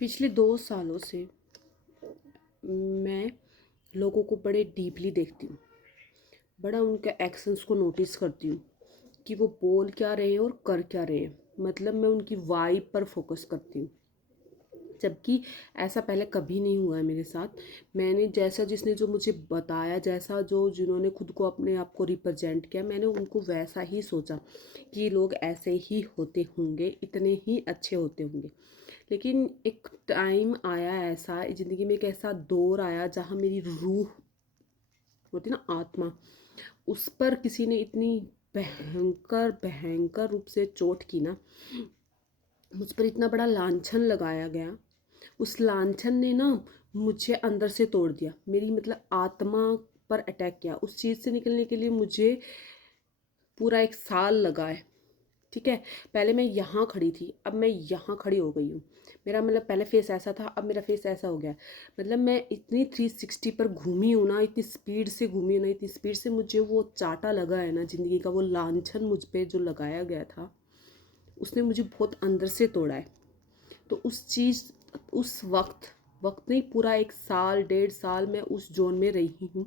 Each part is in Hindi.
पिछले 2 सालों से मैं लोगों को बड़े डीपली देखती हूँ। बड़ा उनके एक्शंस को नोटिस करती हूँ कि वो बोल क्या रहे हैं और कर क्या रहे हैं। मतलब मैं उनकी वाइब पर फोकस करती हूँ। जबकि ऐसा पहले कभी नहीं हुआ है मेरे साथ। मैंने जैसा जिसने जो मुझे बताया, जैसा जो जिन्होंने खुद को अपने आप को रिप्रेजेंट किया, मैंने उनको वैसा ही सोचा कि ये लोग ऐसे ही होते होंगे, इतने ही अच्छे होते होंगे। लेकिन एक टाइम आया ऐसा ज़िंदगी में, एक ऐसा दौर आया जहाँ मेरी रूह होती ना, आत्मा, उस पर किसी ने इतनी भयंकर भयंकर रूप से चोट की ना, मुझ पर इतना बड़ा लांछन लगाया गया। उस लांछन ने ना मुझे अंदर से तोड़ दिया, मेरी मतलब आत्मा पर अटैक किया। उस चीज़ से निकलने के लिए मुझे पूरा 1 साल लगा है। ठीक है, पहले मैं यहाँ खड़ी थी, अब मैं यहाँ खड़ी हो गई हूँ। मेरा मतलब पहले फेस ऐसा था, अब मेरा फेस ऐसा हो गया। मतलब मैं इतनी 360 पर घूमी हूँ ना, इतनी स्पीड से घूमी हूँ ना, इतनी स्पीड से मुझे वो चाटा लगा है ना ज़िंदगी का, वो लांछन मुझ पे जो लगाया गया था, उसने मुझे बहुत अंदर से तोड़ा है। तो उस चीज़, उस वक्त, वक्त नहीं, पूरा 1 साल 1.5 साल मैं उस जोन में रही हूँ।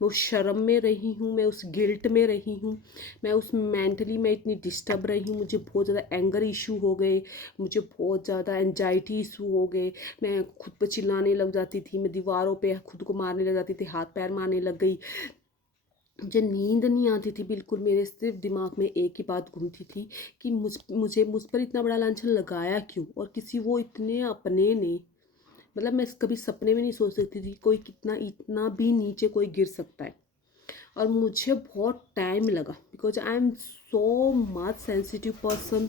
मैं उस शर्म में रही हूँ, मैं उस गिल्ट में रही हूँ, मैं उस मेंटली मैं इतनी डिस्टर्ब रही हूँ। मुझे बहुत ज़्यादा एंगर इशू हो गए, मुझे बहुत ज़्यादा एंजाइटी इशू हो गए। मैं खुद पर चिल्लाने लग जाती थी, मैं दीवारों पे खुद को मारने लग जाती थी, हाथ पैर मारने लग गई। मुझे नींद नहीं आती थी बिल्कुल। मेरे सिर्फ दिमाग में एक ही बात घूमती थी कि मुझ पर इतना बड़ा लांछन लगाया क्यों, और किसी वो इतने अपने ने, मतलब मैं कभी सपने में नहीं सोच सकती थी कोई कितना इतना भी नीचे कोई गिर सकता है। और मुझे बहुत टाइम लगा, because I am so much sensitive person,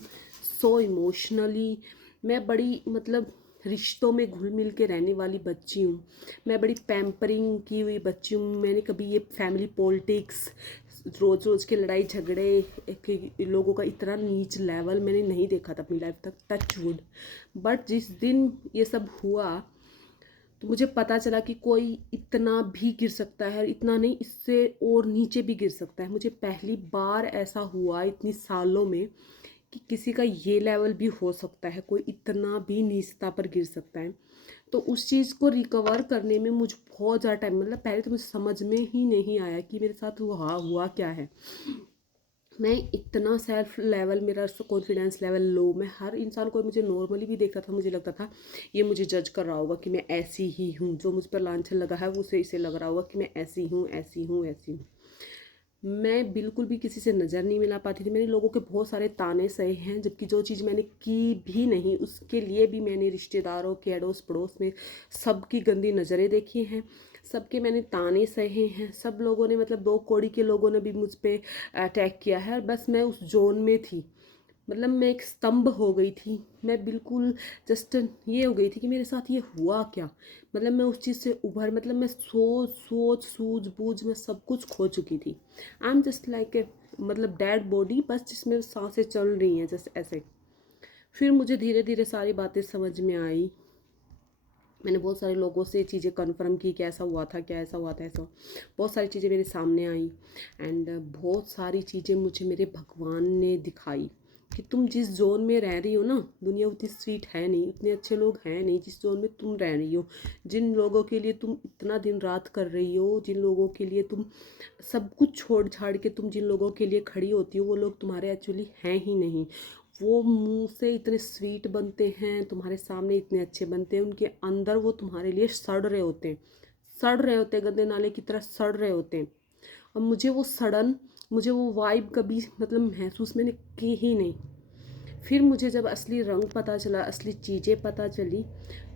so emotionally. मैं बड़ी मतलब रिश्तों में घुल मिल के रहने वाली बच्ची हूँ। मैं बड़ी पैम्परिंग की हुई बच्ची हूँ। मैंने कभी ये फैमिली पॉलिटिक्स, रोज़ रोज़ के लड़ाई झगड़े के लोगों का इतना नीच लेवल मैंने नहीं देखा था अपनी लाइफ तक, टच वुड। बट जिस दिन ये सब हुआ तो मुझे पता चला कि कोई इतना भी गिर सकता है, इतना नहीं, इससे और नीचे भी गिर सकता है। मुझे पहली बार ऐसा हुआ इतनी सालों में कि किसी का ये लेवल भी हो सकता है, कोई इतना भी नीचता पर गिर सकता है। तो उस चीज़ को रिकवर करने में मुझे बहुत ज़्यादा टाइम, मतलब पहले तो मुझे समझ में ही नहीं आया कि मेरे साथ हुआ क्या है। मैं इतना सेल्फ लेवल, मेरा कॉन्फिडेंस लेवल लो, मैं हर इंसान को, मुझे नॉर्मली भी देखता था, मुझे लगता था ये मुझे जज कर रहा होगा कि मैं ऐसी ही हूँ, जो मुझ पर लांछन लगा है वो उसे इसे लग रहा होगा कि मैं ऐसी हूँ, ऐसी हूँ, ऐसी हूँ। मैं बिल्कुल भी किसी से नज़र नहीं मिला पाती थी। मैंने लोगों के बहुत सारे ताने सहे हैं, जबकि जो चीज़ मैंने की भी नहीं उसके लिए भी मैंने रिश्तेदारों के, अड़ोस पड़ोस में सबकी गंदी नज़रें देखी हैं, सबके मैंने ताने सहे हैं। सब लोगों ने, मतलब 2 कौड़ी के लोगों ने भी मुझ पे अटैक किया है। बस मैं उस जोन में थी, मतलब मैं एक स्तंभ हो गई थी। मैं बिल्कुल जस्ट ये हो गई थी कि मेरे साथ ये हुआ क्या। मतलब मैं उस चीज़ से उभर, मतलब मैं सोच सूझबूझ मैं सब कुछ खो चुकी थी। I am just like a, मतलब डेड बॉडी, बस जिसमें सांसें चल रही हैं, जस्ट ऐसे। फिर मुझे धीरे धीरे सारी बातें समझ में आई। मैंने बहुत सारे लोगों से चीज़ें कन्फर्म की कि ऐसा हुआ था, क्या ऐसा हुआ था, ऐसा। बहुत सारी चीज़ें मेरे सामने आई। एंड बहुत सारी चीज़ें मुझे मेरे भगवान ने दिखाई कि तुम जिस जोन में रह रही हो ना, दुनिया उतनी स्वीट है नहीं, उतने अच्छे लोग हैं नहीं जिस जोन में तुम रह रही हो। जिन लोगों के लिए तुम इतना दिन रात कर रही हो, जिन लोगों के लिए तुम सब कुछ छोड़ छाड़ के तुम जिन लोगों के लिए खड़ी होती हो, वो लोग तुम्हारे एक्चुअली हैं ही नहीं। वो मुंह से इतने स्वीट बनते हैं, तुम्हारे सामने इतने अच्छे बनते हैं, उनके अंदर वो तुम्हारे लिए सड़ रहे होते हैं, सड़ रहे होते हैं, गंदे नाले की तरह सड़ रहे होते हैं। और मुझे वो सड़न, मुझे वो वाइब कभी मतलब महसूस मैंने की ही नहीं। फिर मुझे जब असली रंग पता चला, असली चीज़ें पता चली,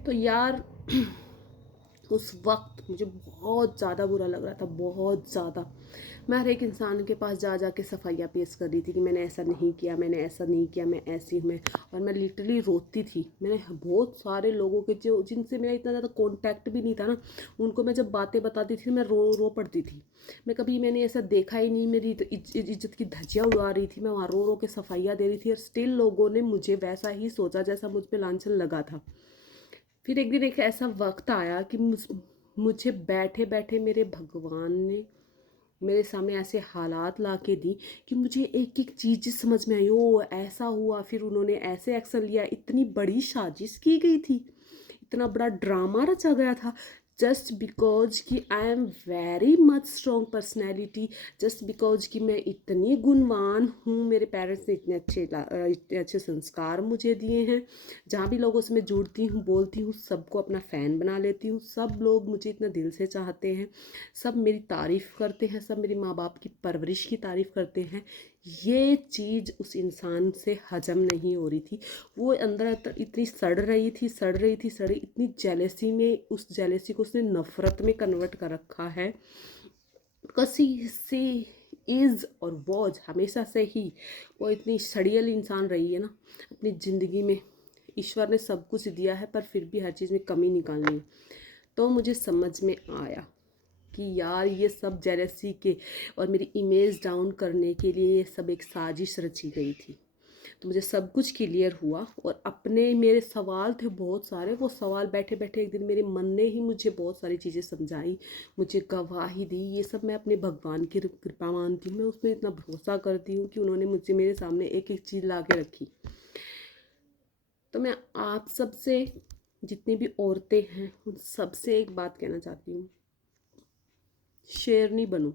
तो यार उस वक्त मुझे बहुत ज़्यादा बुरा लग रहा था, बहुत ज़्यादा। मैं हर एक इंसान के पास जा जा के सफाइयाँ पेश कर रही थी कि मैंने ऐसा नहीं किया, मैंने ऐसा नहीं किया, मैं ऐसी हूँ मैं। और मैं लिटरली रोती थी। मैंने बहुत सारे लोगों के जो जिनसे मेरा इतना ज़्यादा कांटेक्ट भी नहीं था ना, उनको मैं जब बातें बताती थी मैं रो रो पड़ती थी। मैं कभी, मैंने ऐसा देखा ही नहीं, मेरी इज्जत की धज्जियाँ उड़ा रही थी, मैं वहाँ रो रो के सफाइयाँ दे रही थी, और स्टिल लोगों ने मुझे वैसा ही सोचा जैसा मुझ पर लांछन लगा था। फिर एक दिन एक ऐसा वक्त आया कि मुझे बैठे बैठे मेरे भगवान ने मेरे सामने ऐसे हालात ला के दी कि मुझे एक एक चीज़ समझ में आई। ओ ऐसा हुआ, फिर उन्होंने ऐसे एक्शन लिया, इतनी बड़ी साजिश की गई थी, इतना बड़ा ड्रामा रचा गया था जस्ट बिकॉज कि I am very much strong personality, just because कि मैं इतनी गुणवान हूँ, मेरे पेरेंट्स ने इतने अच्छे संस्कार मुझे दिए हैं। जहाँ भी लोगों से मैं जुड़ती हूँ, बोलती हूँ, सबको अपना फ़ैन बना लेती हूँ, सब लोग मुझे इतना दिल से चाहते हैं, सब मेरी तारीफ़ करते हैं, सब मेरे माँ बाप की परवरिश की तारीफ़ करते हैं। ये चीज़ उस इंसान से हजम नहीं हो रही थी। वो अंदर इतनी सड़ रही थी, इतनी जेलेसी में, उस जेलेसी को उसने नफ़रत में कन्वर्ट कर रखा है। कसी से इज़ और वॉज हमेशा से ही वो इतनी सड़ियल इंसान रही है ना अपनी ज़िंदगी में। ईश्वर ने सब कुछ दिया है पर फिर भी हर चीज़ में कमी निकालनी है। तो मुझे समझ में आया कि यार ये सब जेलसी के और मेरी इमेज डाउन करने के लिए ये सब एक साजिश रची गई थी। तो मुझे सब कुछ क्लियर हुआ और अपने मेरे सवाल थे बहुत सारे, वो सवाल बैठे बैठे एक दिन मेरे मन ने ही मुझे बहुत सारी चीज़ें समझाई, मुझे गवाही दी। ये सब मैं अपने भगवान की कृपा मानती हूँ, मैं उसमें इतना भरोसा करती हूँ कि उन्होंने मुझे मेरे सामने एक एक चीज़ ला के रखी। तो मैं आप सब से, जितनी भी औरतें हैं, उन सब से एक बात कहना चाहती हूँ, शेरनी बनो,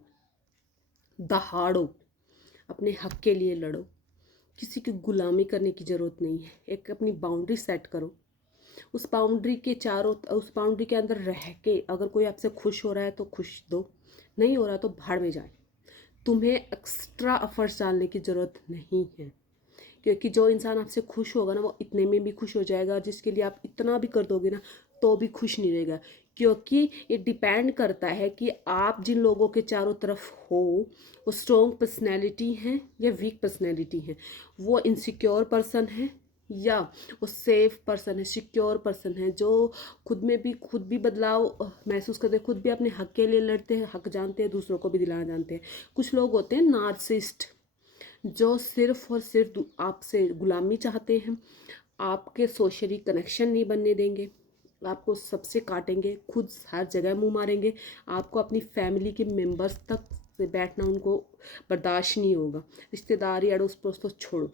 दहाड़ो, अपने हक के लिए लड़ो। किसी की गुलामी करने की ज़रूरत नहीं है। एक अपनी बाउंड्री सेट करो, उस बाउंड्री के चारों, उस बाउंड्री के अंदर रह के अगर कोई आपसे खुश हो रहा है तो खुश दो, नहीं हो रहा तो भाड़ में जाए। तुम्हें एक्स्ट्रा एफर्ट्स डालने की ज़रूरत नहीं है, क्योंकि जो इंसान आपसे खुश होगा ना वो इतने में भी खुश हो जाएगा, जिसके लिए आप इतना भी कर दोगे ना तो भी खुश नहीं रहेगा। क्योंकि ये डिपेंड करता है कि आप जिन लोगों के चारों तरफ हो वो स्ट्रॉन्ग पर्सनैलिटी हैं या वीक पर्सनैलिटी हैं, वो इनसिक्योर पर्सन है या वो सेफ पर्सन है, सिक्योर पर्सन है, जो खुद भी बदलाव महसूस करते हैं, खुद भी अपने हक के लिए लड़ते हैं, हक जानते हैं, दूसरों को भी दिलाना जानते हैं। कुछ लोग होते हैं नार्सिसिस्ट, जो सिर्फ और सिर्फ आपसे गुलामी चाहते हैं, आपके सोशली कनेक्शन नहीं बनने देंगे, आपको सबसे काटेंगे, खुद हर जगह मुंह मारेंगे, आपको अपनी फैमिली के मेंबर्स तक से बैठना उनको बर्दाश्त नहीं होगा, रिश्तेदारी अड़ोस पड़ोस तो छोड़ो।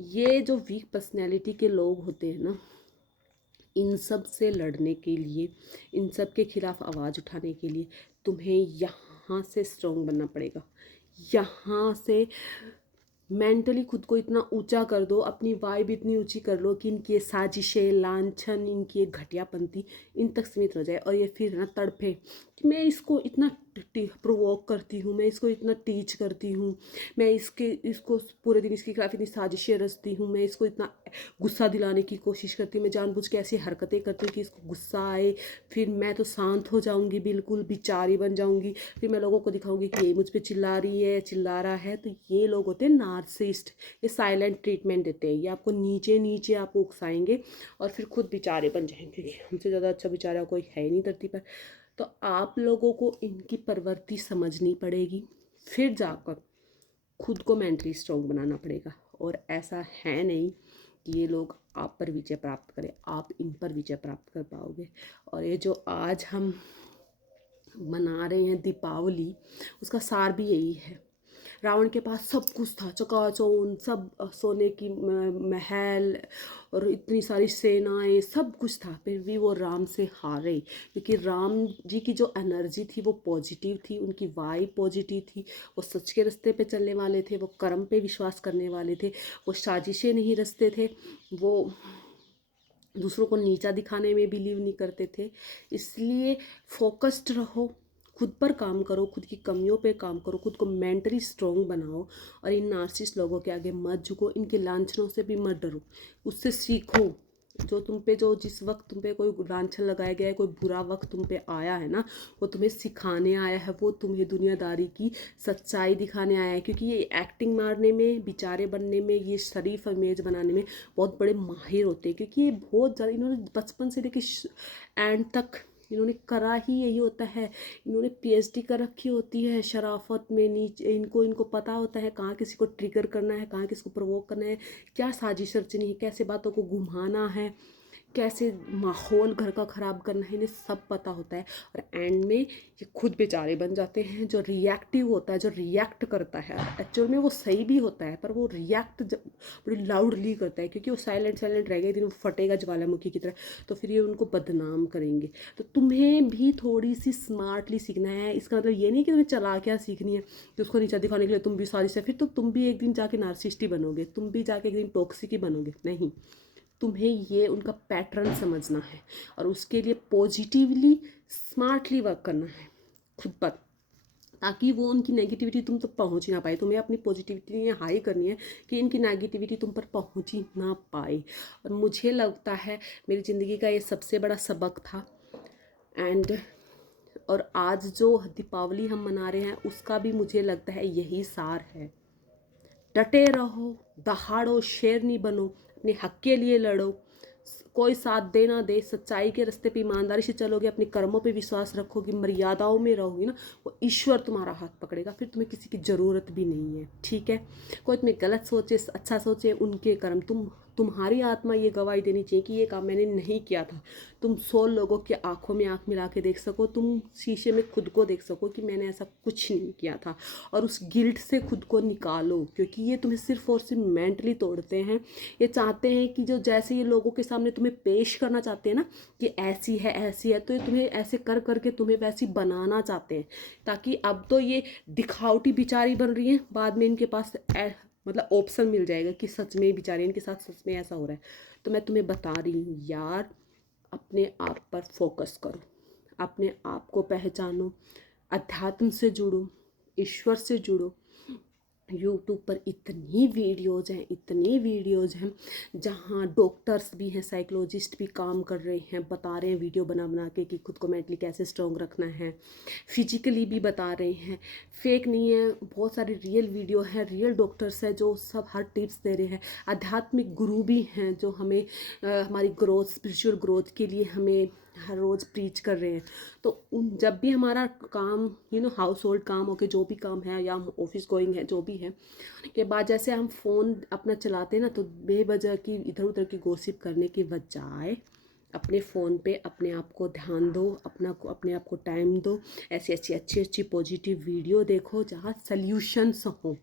ये जो वीक पर्सनैलिटी के लोग होते हैं ना, इन सब से लड़ने के लिए, इन सब के खिलाफ आवाज़ उठाने के लिए तुम्हें यहाँ से स्ट्रॉन्ग बनना पड़ेगा। यहाँ से मेंटली खुद को इतना ऊंचा कर दो, अपनी वाइब इतनी ऊंची कर लो कि इनकी ये साजिशें, लांछन, इनकी ये घटियापंती इन तक सीमित हो जाए और ये फिर ना तड़फे कि मैं इसको इतना प्रोवोक करती हूँ, मैं इसको इतना टीच करती हूँ, मैं इसको पूरे दिन इसके खिलाफ इतनी साजिशें रचती हूँ, मैं इसको इतना गुस्सा दिलाने की कोशिश करती हूँ, मैं जानबूझ के ऐसी हरकतें करती हूँ कि इसको गुस्सा आए, फिर मैं तो शांत हो जाऊँगी, बिल्कुल बिचारी बन जाऊँगी, फिर मैं लोगों को दिखाऊंगी कि ये मुझ पर चिल्ला रही है, चिल्ला रहा है। तो ये लोग होते हैं नार्सिसिस्ट, ये साइलेंट ट्रीटमेंट देते हैं, ये आपको नीचे नीचे आपको उकसाएंगे और फिर खुद बेचारे बन जाएंगे, हमसे ज़्यादा अच्छा बेचारा कोई है ही नहीं धरती पर। तो आप लोगों को इनकी प्रवृत्ति समझनी पड़ेगी, फिर जाकर खुद को मेंटली स्ट्रॉन्ग बनाना पड़ेगा। और ऐसा है नहीं कि ये लोग आप पर विजय प्राप्त करें, आप इन पर विजय प्राप्त कर पाओगे। और ये जो आज हम मना रहे हैं दीपावली, उसका सार भी यही है। रावण के पास सब कुछ था, चकाचौंध, सब सोने की महल और इतनी सारी सेनाएं, सब कुछ था, फिर भी वो राम से हारे, क्योंकि राम जी की जो एनर्जी थी वो पॉजिटिव थी, उनकी वाइब पॉजिटिव थी, वो सच के रास्ते पे चलने वाले थे, वो कर्म पे विश्वास करने वाले थे, वो साजिशें नहीं रचते थे, वो दूसरों को नीचा दिखाने में बिलीव नहीं करते थे। इसलिए फोकस्ड रहो, खुद पर काम करो, खुद की कमियों पे काम करो, खुद को मेंटली स्ट्रॉन्ग बनाओ और इन नार्सिसिस्ट लोगों के आगे मत झुको, इनके लांछनों से भी मत डरो, उससे सीखो। जो तुम पे, जो जिस वक्त तुम पे कोई लांछन लगाया गया है, कोई बुरा वक्त तुम पे आया है ना, वो तुम्हें सिखाने आया है, वो तुम्हें दुनियादारी की सच्चाई दिखाने आया है। क्योंकि ये एक्टिंग मारने में, बेचारे बनने में, ये शरीफ इमेज बनाने में बहुत बड़े माहिर होते हैं, क्योंकि ये बहुत ज़्यादा, इन्होंने बचपन से लेकर एंड तक इन्होंने करा ही यही होता है। इन्होंने पीएचडी कर रखी होती है शराफत में, नीचे इनको पता होता है कहाँ किसी को ट्रिगर करना है, कहाँ किसी को प्रोवोक करना है, क्या साजिश रचनी है, कैसे बातों को घुमाना है, कैसे माहौल घर का ख़राब करना है, इन्हें सब पता होता है। और एंड में ये खुद बेचारे बन जाते हैं। जो रिएक्टिव होता है, जो रिएक्ट करता है, एक्चुअल में वो सही भी होता है, पर वो रिएक्ट बड़ी लाउडली करता है, क्योंकि वो साइलेंट साइलेंट रह गए, दिन वो फटेगा ज्वालामुखी की तरह, तो फिर ये उनको बदनाम करेंगे। तो तुम्हें भी थोड़ी सी स्मार्टली सीखना है। इसका मतलब ये नहीं कि तुम्हें चला क्या सीखनी है कि उसको नीचा दिखाने के लिए तुम भी सारी से, फिर तो तुम भी एक दिन जाके नार्सिसिस्ट ही बनोगे, तुम भी जाके एक दिन टॉक्सिक ही बनोगे। नहीं, तुम्हें ये उनका पैटर्न समझना है और उसके लिए पॉजिटिवली स्मार्टली वर्क करना है खुद पर, ताकि वो उनकी नेगेटिविटी तुम तक पहुंच ही ना पाए। तुम्हें अपनी पॉजिटिविटी ये हाई करनी है कि इनकी नेगेटिविटी तुम पर पहुंच ही ना पाए। और मुझे लगता है मेरी ज़िंदगी का ये सबसे बड़ा सबक था। एंड और आज जो दीपावली हम मना रहे हैं उसका भी मुझे लगता है यही सार है। डटे रहो, दहाड़ो, शेर नहीं बनो, अपने हक के लिए लड़ो। कोई साथ दे ना दे, सच्चाई के रास्ते पे ईमानदारी से चलोगे, अपने कर्मों पे विश्वास रखोगे, मर्यादाओं में रहोगे ना, वो ईश्वर तुम्हारा हाथ पकड़ेगा। फिर तुम्हें किसी की ज़रूरत भी नहीं है। ठीक है, कोई तुम्हें गलत सोचे अच्छा सोचे, उनके कर्म। तुम्हारी आत्मा ये गवाही देनी चाहिए कि ये काम मैंने नहीं किया था। तुम 100 लोगों के आंखों में आंख मिला के देख सको, तुम शीशे में खुद को देख सको कि मैंने ऐसा कुछ नहीं किया था, और उस गिल्ट से खुद को निकालो। क्योंकि ये तुम्हें सिर्फ और सिर्फ मेंटली तोड़ते हैं। ये चाहते हैं कि जो जैसे ये लोगों के सामने तुम्हें पेश करना चाहते हैं ना कि ऐसी है, तो ये तुम्हें ऐसे कर करके तुम्हें वैसी बनाना चाहते हैं, ताकि अब तो ये दिखावटी बिचारी बन रही हैं, बाद में इनके पास मतलब ऑप्शन मिल जाएगा कि सच में बिचारी इनके साथ सच में ऐसा हो रहा है। तो मैं तुम्हें बता रही हूँ यार, अपने आप पर फोकस करो, अपने आप को पहचानो, अध्यात्म से जुड़ो, ईश्वर से जुड़ो। यूट्यूब पर इतनी वीडियोज़ हैं जहाँ डॉक्टर्स भी हैं, साइकोलॉजिस्ट भी काम कर रहे हैं, बता रहे हैं वीडियो बना बना के कि खुद को मेंटली कैसे स्ट्रॉन्ग रखना है, फिजिकली भी बता रहे हैं। फेक नहीं है, बहुत सारी रियल वीडियो हैं, रियल डॉक्टर्स हैं जो सब हर टिप्स दे रहे हैं। आध्यात्मिक गुरु भी हैं जो हमें हमारी ग्रोथ, स्पिरिचुअल ग्रोथ के लिए हमें हर रोज़ प्रीच कर रहे हैं। तो जब भी हमारा काम हाउस होल्ड काम हो के जो भी काम है, या हम ऑफिस गोइंग है, जो भी है के बाद जैसे हम फ़ोन अपना चलाते हैं ना, तो बेवजह की इधर उधर की गॉसिप करने के बजाय अपने फ़ोन पे अपने आप को ध्यान दो, अपने आप को टाइम दो। ऐसी ऐसी अच्छी अच्छी पॉजिटिव वीडियो देखो जहाँ सल्यूशंस हों,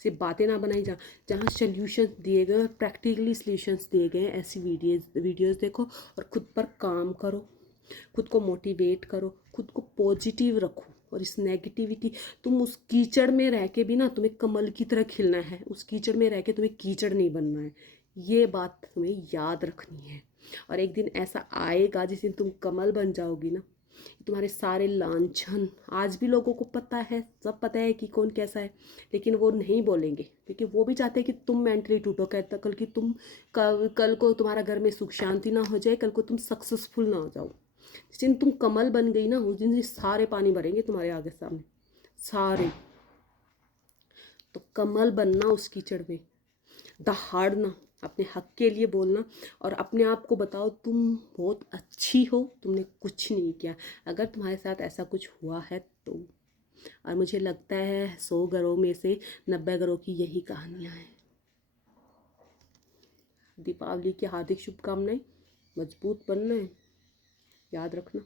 सिर्फ बातें ना बनाई जहाँ सल्यूशंस दिए गए, प्रैक्टिकली सल्यूशंस दिए गए, ऐसी वीडियोज़ देखो और खुद पर काम करो, खुद को मोटिवेट करो, खुद को पॉजिटिव रखो। और इस नेगेटिविटी, तुम उस कीचड़ में रह के भी ना तुम्हें कमल की तरह खिलना है, उस कीचड़ में रह के तुम्हें कीचड़ नहीं बनना है। ये बात तुम्हें याद रखनी है। और एक दिन ऐसा आएगा जिस दिन तुम कमल बन जाओगी ना, तुम्हारे सारे लांछन आज भी लोगों को पता है, सब पता है कि कौन कैसा है, लेकिन वो नहीं बोलेंगे क्योंकि वो भी चाहते हैं कि तुम मेंटली टूटो। कहता कल की तुम कल को तुम्हारा घर में सुख शांति ना हो जाए, कल को तुम सक्सेसफुल ना हो जाओ। जिस दिन तुम कमल बन गई ना, उस दिन से सारे पानी भरेंगे तुम्हारे आगे सामने, सारे। तो कमल बनना उस कीचड़ में, दहाड़ना, अपने हक के लिए बोलना, और अपने आप को बताओ तुम बहुत अच्छी हो, तुमने कुछ नहीं किया। अगर तुम्हारे साथ ऐसा कुछ हुआ है तो, और मुझे लगता है 100 घरों में से 90 घरों की यही कहानियाँ हैं। दीपावली की हार्दिक शुभकामनाएं। मजबूत बनना है, याद रखना।